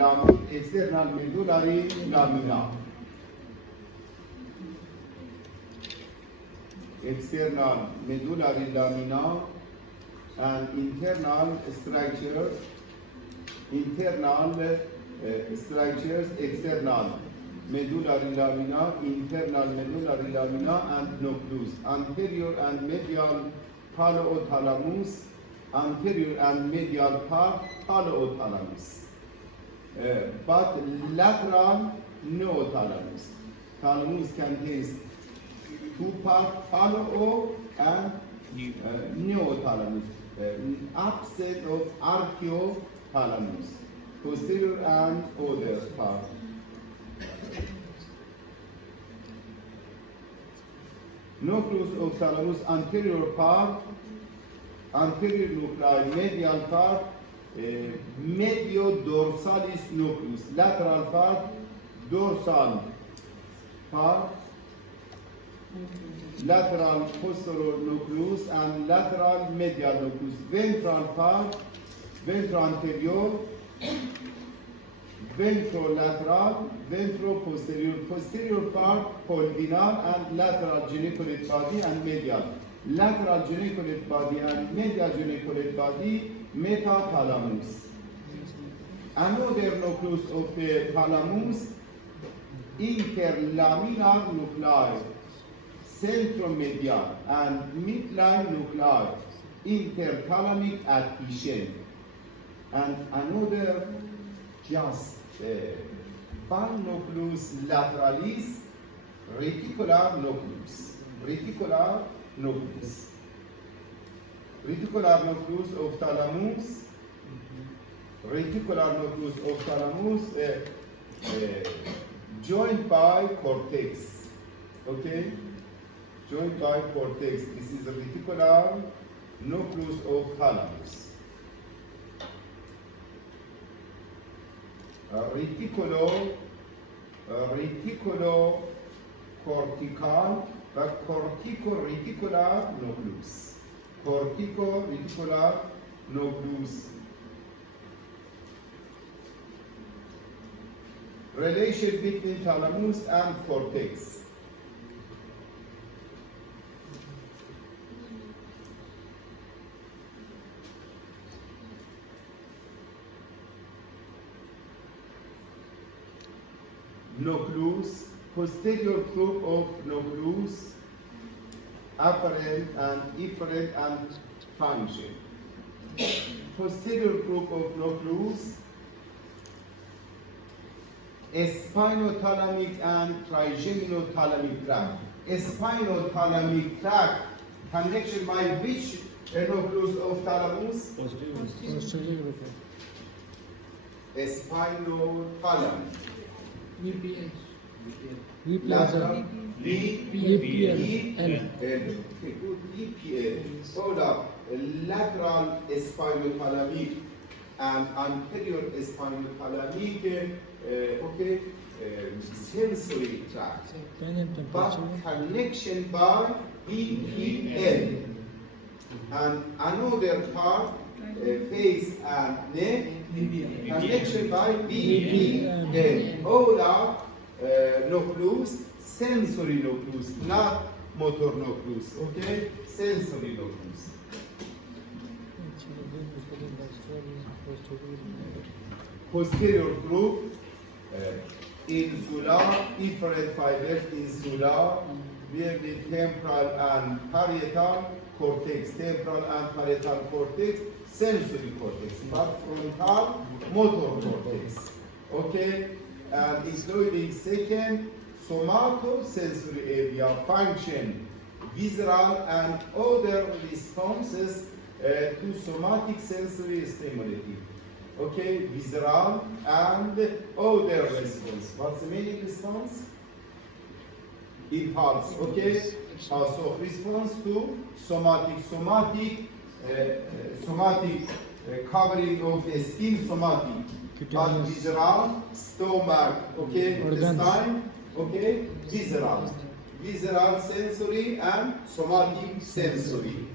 External medullary lamina. External medullary lamina and internal structures. Internal structures, external medullary lamina, internal medullary lamina, and nucleus. Anterior and medial paleothalamus. Anterior and medial part paleothalamus. But lateral no thalamus. Thalamus contains two parts, paleo and neothalamus. Absent of archaeothalamus, posterior and other part. Nucleus of thalamus, anterior part, anterior nuclei, medial part, medio-dorsalis nucleus, lateral part, dorsal part, lateral posterior nucleus, and lateral medial nucleus, ventral part, ventro-anterior, ventrolateral, ventro-posterior, posterior part, pulvinar, and lateral geniculate body and medial. Lateral geniculate body and medial geniculate body, metathalamus. Another nucleus of the thalamus, interlaminar nuclei, centromedial and midline nuclei, interthalamic adhesion. And another just one nucleus lateralis, reticular nucleus. Reticular nucleus. Reticular nucleus of thalamus. Reticular nucleus of thalamus joined by cortex. Okay? Joined by cortex. This is the reticular nucleus of thalamus. Reticulo cortical, but cortico-reticular nucleus. Cortico-reticular nucleus. Relation between thalamus and cortex. Nucleus, posterior group of nucleus, apparent and efferent and function. Posterior group of nucleus, spinothalamic and trigeminothalamic tract. Spinothalamic tract connection by which nucleus of thalamus? Posterior. Spinothalamic. VPS. Lateral. VPL. VPL. Hold up. Lateral spinothalamic and anterior spinothalamic. Okay. Sensory tract. But connection by VPL. And another part, face and neck, connection by VPL. All are nucleus, sensory nucleus, not motor nucleus. Okay? Sensory nucleus. Posterior group, insula, efferent fibers, insula, where the temporal and parietal cortex, temporal and parietal cortex, sensory cortex, but frontal motor cortex. Okay? And including second, somatosensory area, function, visceral and other responses to somatic sensory stimuli. Okay, visceral and other response. What's the meaning response? Impulse. Okay, also response to somatic covering of the skin, somatic. But visceral, stomach, okay, intestine, okay, visceral. Visceral sensory and somatic sensory.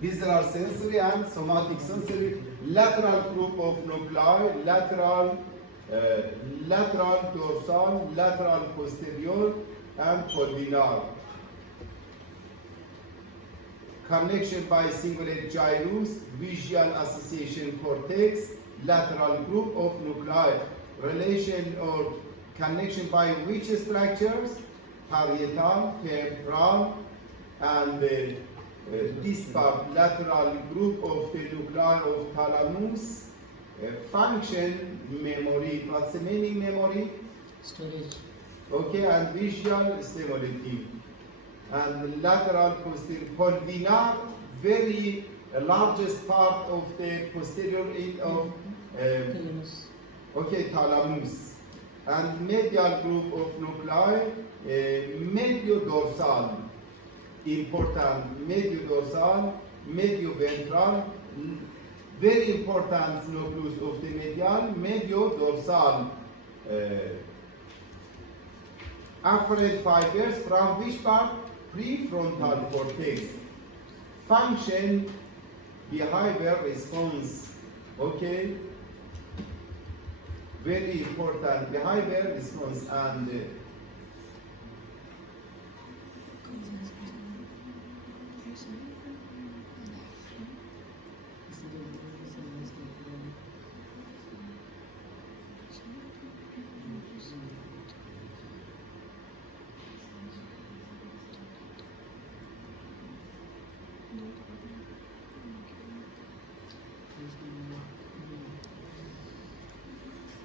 Visceral sensory and somatic sensory lateral group of nuclei, lateral dorsal, lateral posterior, and pulvinar. Connection by cingulate gyrus, visual association cortex, lateral group of nuclei. Relation or connection by which structures? Parietal, temporal, and this part, lateral group of the nuclei of thalamus. Function, memory. What's the meaning, memory? Storage. Okay, and visual stimulative. And lateral posterior, pulvinar, very largest part of the posterior end of Thalamus. okay, thalamus. And medial group of nuclei, mediodorsal, important, mediodorsal, medioventral, very important nucleus of the medial, mediodorsal. Afferent fibers from which part? Prefrontal cortex. Function, behavior, response. Okay? Very important. Behavior, response, and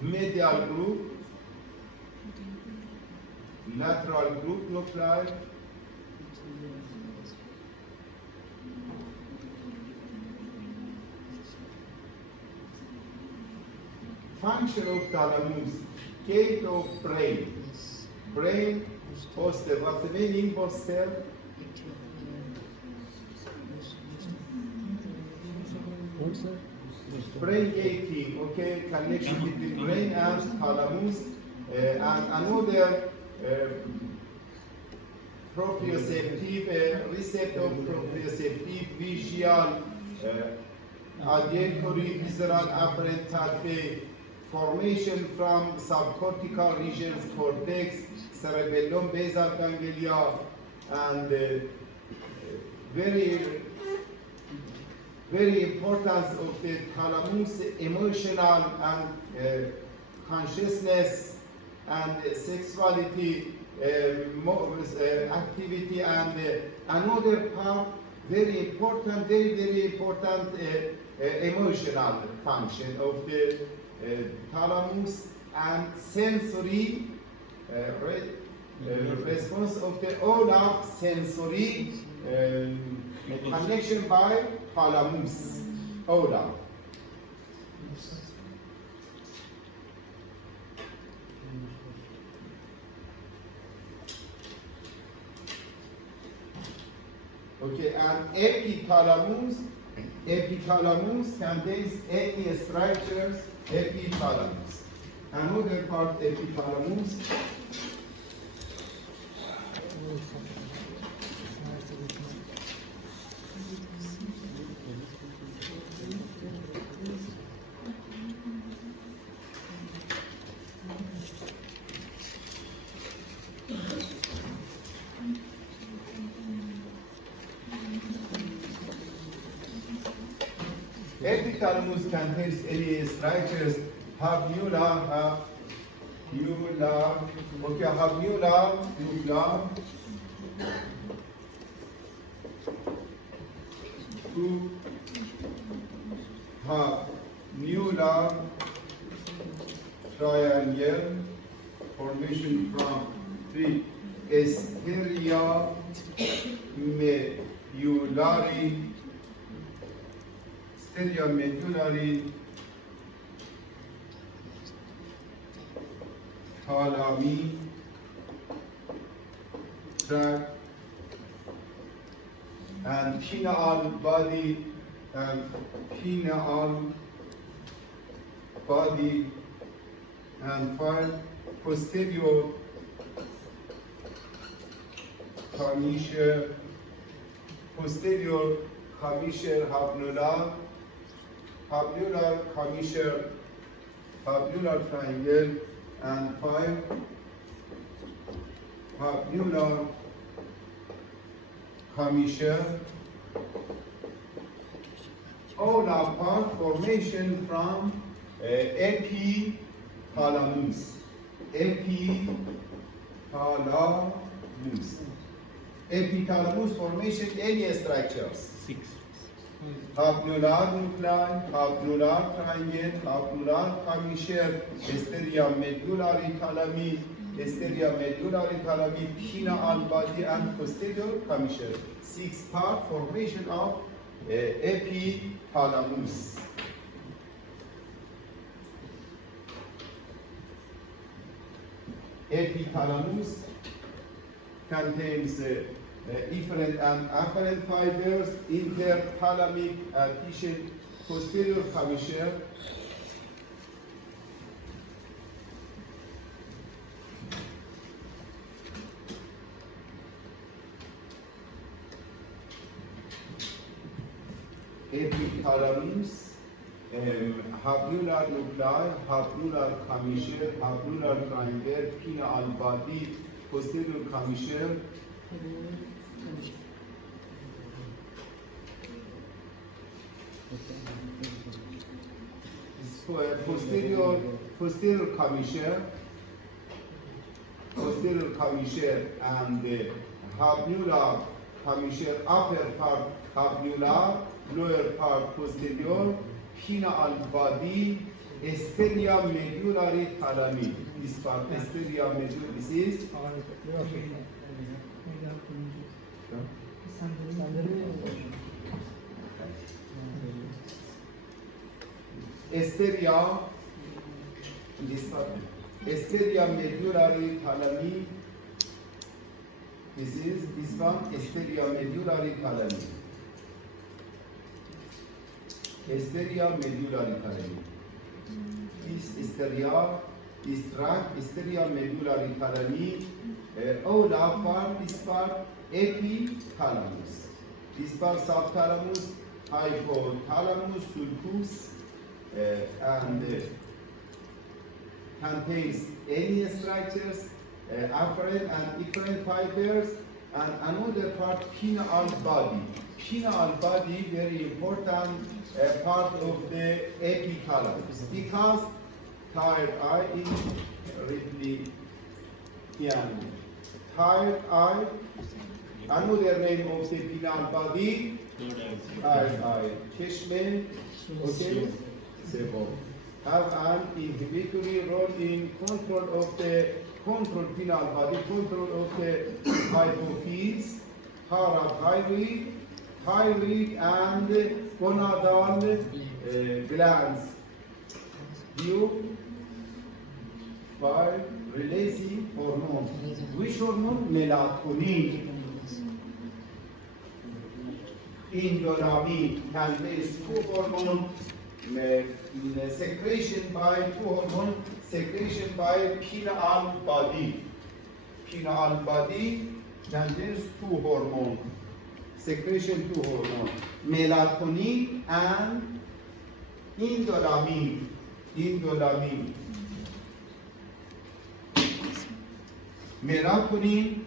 medial group, lateral group nuclei, function of thalamus, gate of brain, brain, poster, what's the meaning, poster? What, sir? Brain gating, okay, connection between brain and thalamus, and another proprioceptive, receptor proprioceptive, visual, auditory, visceral, afferent pathway, formation from subcortical regions, cortex, cerebellum, basal ganglia, and very importance of the thalamus, emotional and consciousness and sexuality, activity, and another part, very important, very important emotional function of the thalamus and sensory response of the olar sensory connection by thalamus, olar. Okay, and epithalamus contains any structures, epithalamus. Another part, epithalamus. Epithalamus contains any structures, nuclear, to have nuclear triangle formation from three esteria medullari, medullary, thalami, tract, and pineal body, and five posterior commissure, habnular, habular commissure, habular triangle, and 5 habular commissure. All are part formation from epithalamus. Epithalamus. Epithalamus formation any structures. 6. Habular nuclei, habular triangle, habular commissure, hysteria medullary thalami, hysteria medullary thalami, pineal body, and posterior commissure. 6-part formation of epithalamus. Epithalamus contains efferent and afferent fibers, interthalamic tissue, posterior commissure, epithalamus, habular nuclei, habular commissure, habular triangle, pineal body, posterior commissure, posterior commissure, and habular commissure, upper part habular, lower part posterior, pineal body, hysteria medullary thalami. This part, hysteria medullary, this is hysteria, this part, hysteria medullary thalami. This one, hysteria medullary thalami. Hysteria medullary thalami. This hysteria, this tract, hysteria medullary thalami. All are part, this part, epithalamus. This part, subthalamus, hypothalamus, sulcus, and contains any structures, afferent and efferent fibers, and another part, pineal body. Pineal body, very important part of the epithalamus, because tired eye is really young. Tired eye, another name of the pineal body, tired eye. Cheshme, okay, Sebo. Have an inhibitory role in control of the pineal body, control of the hypophyse, parathyroid, thyroid, and gonadal glands due by releasing hormone. Which hormone? Melatonin. Indolamine contains 2 hormones, secretion by 2 hormones, secretion by pineal body. Pineal body contains 2 hormones, secretion 2 hormones, melatonin and indolamine. Melatonin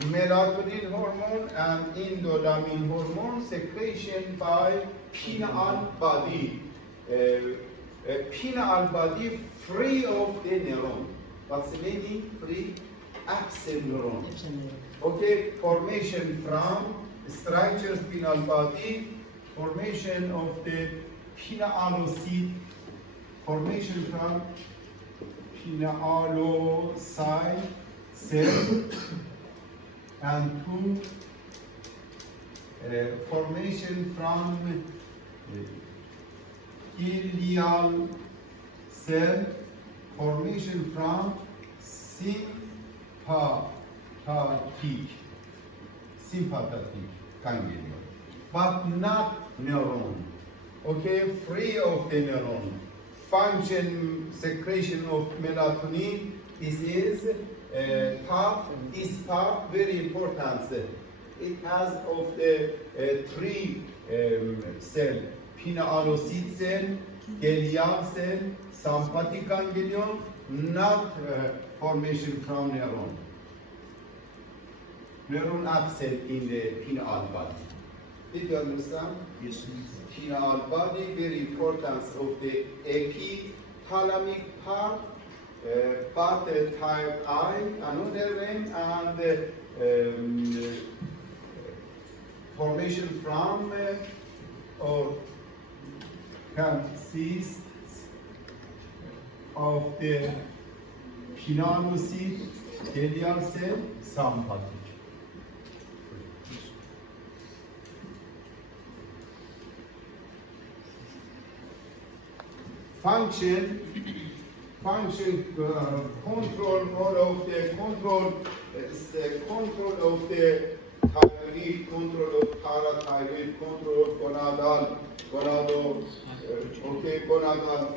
melatonin hormone and indolamine hormone secretion by pineal body. Pineal body free of the neuron. What's the meaning? Free axon neuron. Okay, formation from structures pineal body, formation of the pinealocyte, formation from pinealocyte cell, and 2 formation from glial cell, formation from sympathetic. ganglion, but not neuron. Okay, free of the neuron. Function, secretion of melatonin. This is part. This part very important. It has of the three cell: pinealocyte cell, ganglion cell, sympathetic ganglion, not formation from neuron. Neuron absent in the pineal body. Did you understand? Yes. Pineal body, very important of the epithalamic part, but type I, another name, and formation from or consists of the pinealocyte, ganglion cell, sympathetic. Function control all of the control of the thyroid, control of parathyroid, control of gonadal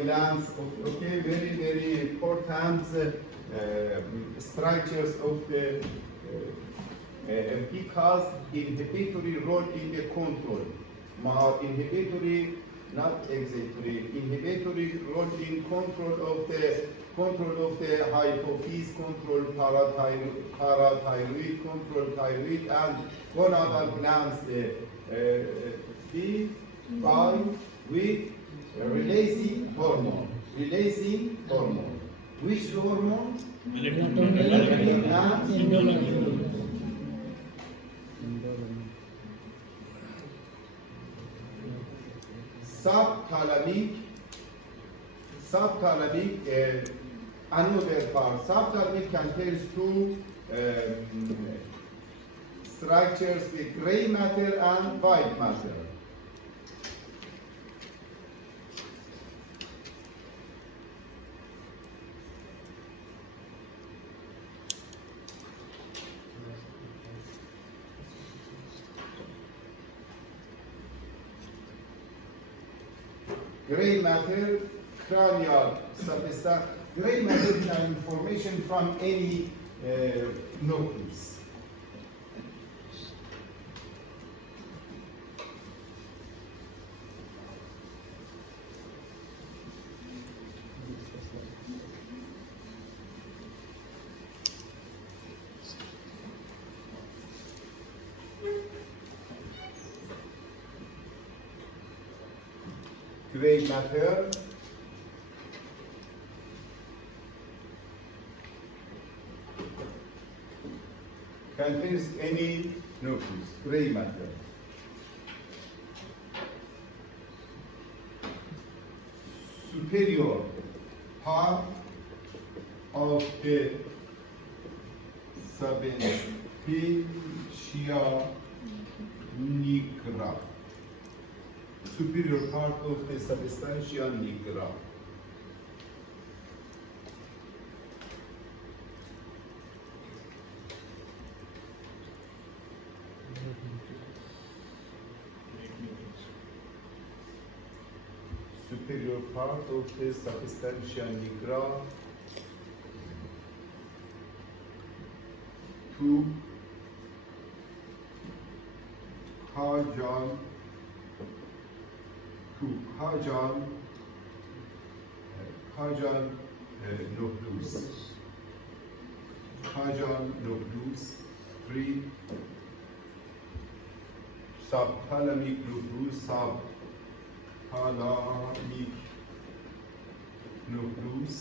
glands. Okay, very important structures of the because inhibitory role in the control. Inhibitory, not exhibitory. Inhibitory role in control of the hypophyse, control parathyroid, control thyroid, and gonadal glands. By with releasing hormone. Releasing hormone. Which hormone? Melatonin. And subthalamic, another part. Subthalamic contains two structures, the gray matter and white matter. Gray matter, cranial substance. Gray matter is information from any nucleus. Gray matter contains any nucleus, gray matter. Superior part of the substantia nigra. Superior part of the substantia nigra. Superior part of the substantia nigra to nucleus. Nucleus, 3 subthalamic nucleus, subthalamic nucleus,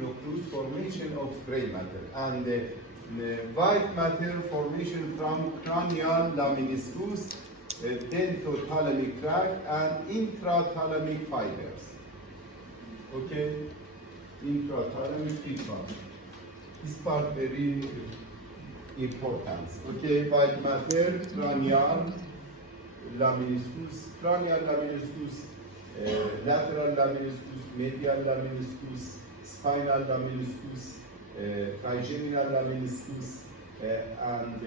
nucleus formation of gray matter, and the white matter formation from cranial laminispus, dentothalamic tract, and intrathalamic fibers. Okay, intrathalamic part. This part very important. Okay, white matter, cranial laminispus lateral laminiskous, medial laminiskous, spinal laminiskous, trigeminal laminiskous, and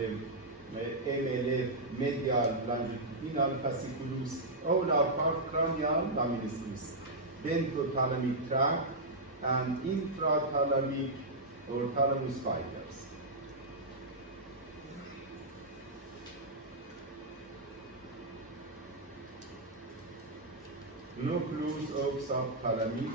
MLF, medial longitudinal fasciculus, all are part cranial laminiskous, dentothalamic tract, and intrathalamic or thalamus fibers. Nucleus of subthalamic,